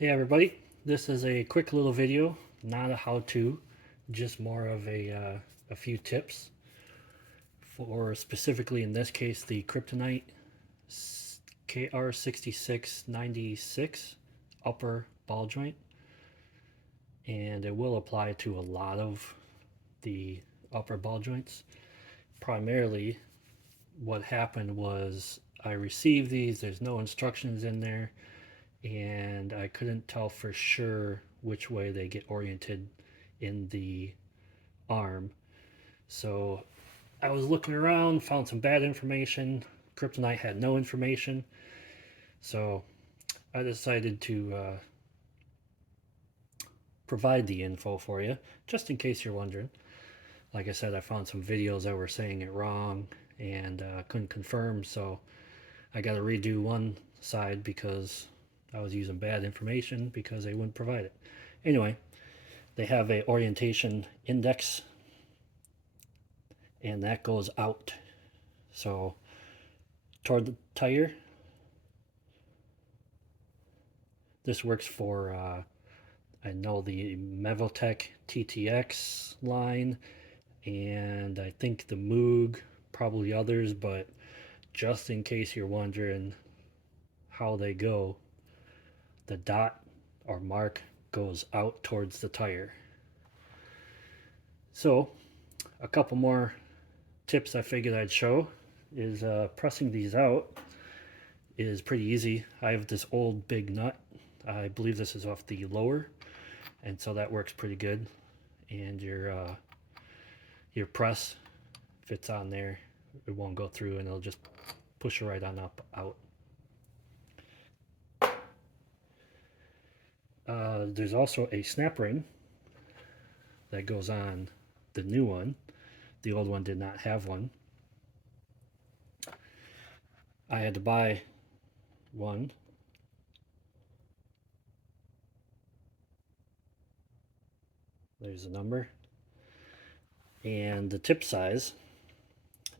Hey everybody, this is a quick little video, not a how-to, just more of a few tips for specifically in this case the Kryptonite KR6696 upper ball joint, and it will apply to a lot of the upper ball joints. Primarily what happened was I received these, there's no instructions in there, and I couldn't tell for sure which way they get oriented in the arm. So I was looking around, found some bad information. Kryptonite had no information. So I decided to provide the info for you, just in case you're wondering. Like I said, I found some videos that were saying it wrong and couldn't confirm, so I got to redo one side because I was using bad information because they wouldn't provide it. Anyway, they have a orientation index, and that goes out. So toward the tire. This works for, I know the Mevotech TTX line, and I think the Moog, probably others, but just in case you're wondering how they go, the dot or mark goes out towards the tire. So a couple more tips I figured I'd show is pressing these out is pretty easy. I have this old big nut. I believe this is off the lower, and so that works pretty good. And your press fits on there. It won't go through, and it'll just push it right on up out. There's also a snap ring that goes on the new one. The old one did not have one. I had to buy one. There's a number. And the tip size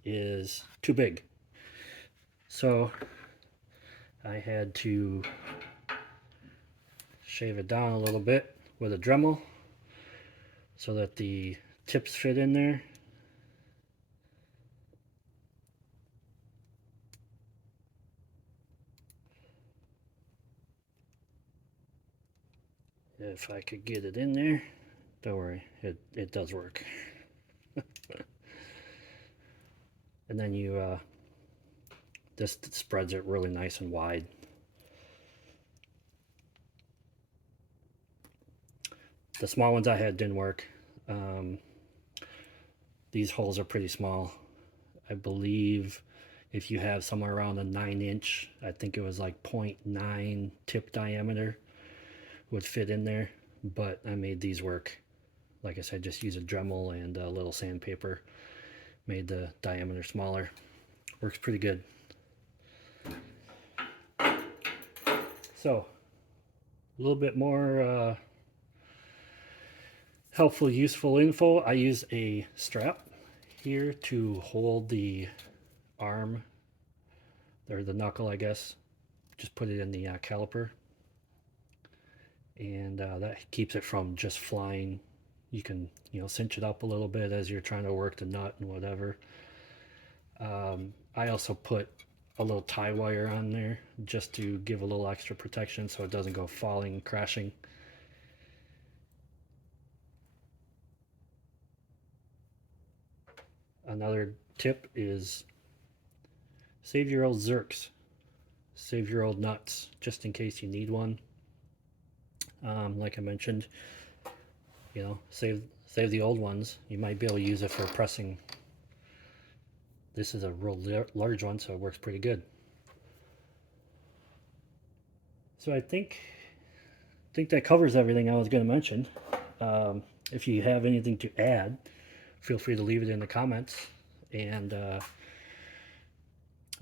is too big. So I had to shave it down a little bit with a Dremel so that the tips fit in there. If I could get it in there. Don't worry, it does work. And then you this spreads it really nice and wide. The small ones I had didn't work. These holes are pretty small. I believe if you have somewhere around a 9-inch, I think it was like 0.9 tip diameter would fit in there, but I made these work. Like I said, just use a Dremel and a little sandpaper. Made the diameter smaller. Works pretty good. So, a little bit more helpful, useful info. I use a strap here to hold the arm, or the knuckle, I guess. Just put it in the caliper, and that keeps it from just flying. You can, cinch it up a little bit as you're trying to work the nut and whatever. I also put a little tie wire on there just to give a little extra protection so it doesn't go falling, crashing. Another tip is save your old Zerks. Save your old nuts just in case you need one. Like I mentioned, save the old ones. You might be able to use it for pressing. This is a real large one, so it works pretty good. So I think that covers everything I was going to mention. If you have anything to add, feel free to leave it in the comments. And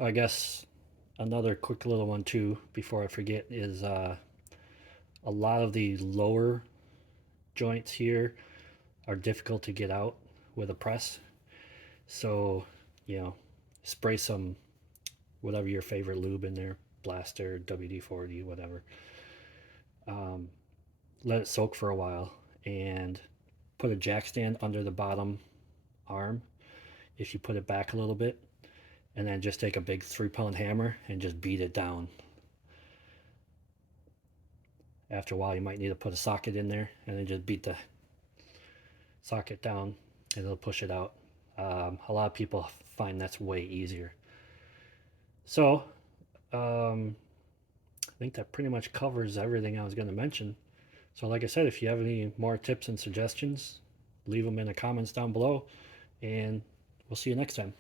I guess another quick little one too, before I forget, is a lot of the lower joints here are difficult to get out with a press. So, spray some, whatever your favorite lube in there, Blaster, WD-40, whatever. let it soak for a while, and put a jack stand under the bottom arm if you put it back a little bit, and then just take a big 3-pound hammer and just beat it down. After a while you might need to put a socket in there and then just beat the socket down and it'll push it out. A lot of people find that's way easier. So I think that pretty much covers everything I was going to mention. So like I said, if you have any more tips and suggestions, leave them in the comments down below, and we'll see you next time.